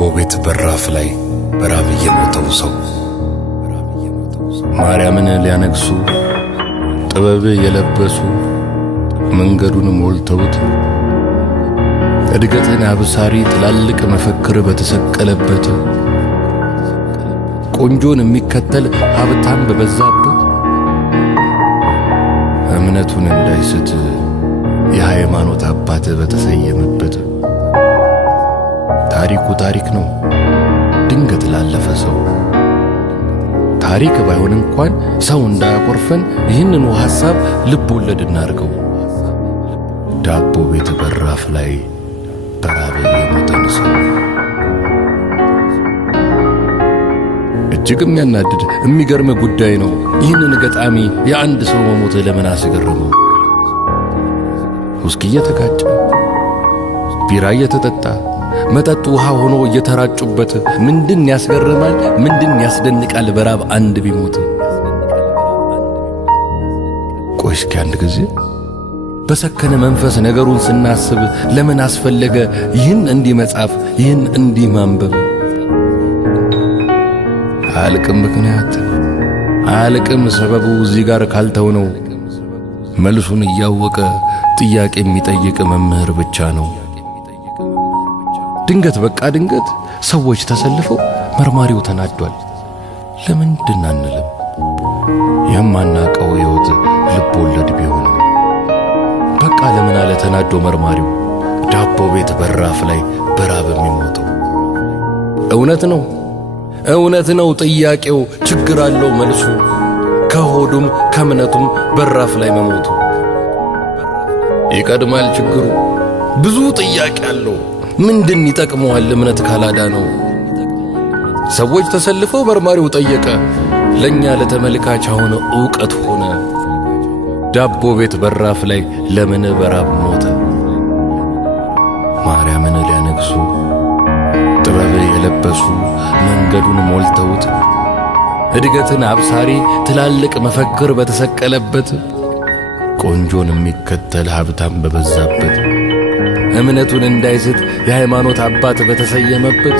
ዳቦ ቤት በራፍ ላይ በራብ የሞተው ሰው ማርያምን ሊያነግሱ ጥበብ የለበሱ መንገዱን ሞልተውት እድገትን አብሳሪ ትላልቅ መፈክር በተሰቀለበት ቆንጆን የሚከተል ሀብታም በበዛበት እምነቱን እንዳይስት የሃይማኖት አባት በተሰየመበት ታሪኩ ታሪክ ነው ድንገት ላለፈ ሰው ታሪክ ባይሆን እንኳን ሰው እንዳያቆርፈን ይህንኑ ሐሳብ ልብ ወለድ እናርገው። ዳቦ ቤት በራፍ ላይ በራብ የሞተን ሰው እጅግ የሚያናድድ የሚገርም ጉዳይ ነው። ይህንን ገጣሚ የአንድ ሰው መሞት ለምን አስገረመው? ውስኪ እየተጋጨ ቢራ እየተጠጣ መጠጥ ውሃ ሆኖ እየተራጩበት ምንድን ያስገርማል? ምንድን ያስደንቃል? በራብ አንድ ቢሞት። ቆይ እስኪ አንድ ጊዜ በሰከነ መንፈስ ነገሩን ስናስብ ለምን አስፈለገ ይህን እንዲህ መጻፍ፣ ይህን እንዲህ ማንበብ? አያልቅም ምክንያት፣ አያልቅም ሰበቡ። እዚህ ጋር ካልተው ነው መልሱን እያወቀ ጥያቄ የሚጠይቅ መምህር ብቻ ነው። ድንገት በቃ ድንገት ሰዎች ተሰልፈው መርማሪው ተናዷል። ለምንድን አንልም? የማናቀው ሕይወት ልብ ወለድ ቢሆንም በቃ ለምን አለ ተናዶ መርማሪው ዳቦ ቤት በራፍ ላይ በራብ የሚሞተው? እውነት ነው እውነት ነው ጥያቄው፣ ችግር አለው መልሱ። ከሆዱም ከእምነቱም በራፍ ላይ መሞቱ ይቀድማል ችግሩ። ብዙ ጥያቄ አለው። ምንድን ይጠቅመዋል እምነት ካላዳ ነው? ሰዎች ተሰልፈው መርማሪው ጠየቀ። ለኛ ለተመልካች ሆነ ዕውቀት ሆነ። ዳቦ ቤት በራፍ ላይ ለምን በራብ ሞተ? ማርያምን ሊያነግሱ ጥበብ የለበሱ መንገዱን ሞልተውት እድገትን አብሳሪ ትላልቅ መፈክር በተሰቀለበት ቆንጆን የሚከተል ሀብታም በበዛበት እምነቱን እንዳይስት የሃይማኖት አባት በተሰየመበት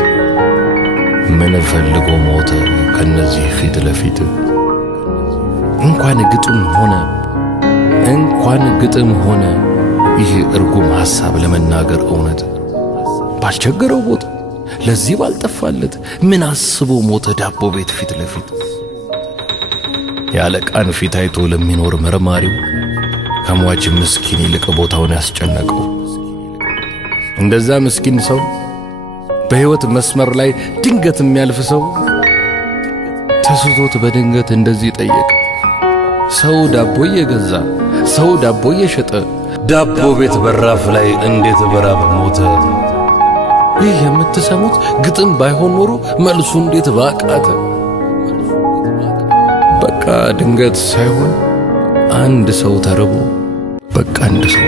ምን ፈልጎ ሞተ ከነዚህ ፊት ለፊት? እንኳን ግጥም ሆነ ይህ እርጉም ሐሳብ ለመናገር እውነት ባልቸገረው ቦታ ለዚህ ባልጠፋለት ምን አስቦ ሞተ ዳቦ ቤት ፊት ለፊት? ያለቃን ፊት አይቶ ለሚኖር መርማሪው ከሟች ምስኪን ይልቅ ቦታውን ያስጨነቀው እንደዛ ምስኪን ሰው በሕይወት መስመር ላይ ድንገት የሚያልፍ ሰው ተስቶት በድንገት እንደዚህ ጠየቀ። ሰው ዳቦ እየገዛ ሰው ዳቦ እየሸጠ ዳቦ ቤት በራፍ ላይ እንዴት በራብ ሞተ? ይህ የምትሰሙት ግጥም ባይሆን ኖሮ መልሱ እንዴት ባቃተ? በቃ ድንገት ሳይሆን አንድ ሰው ተርቦ በቃ አንድ ሰው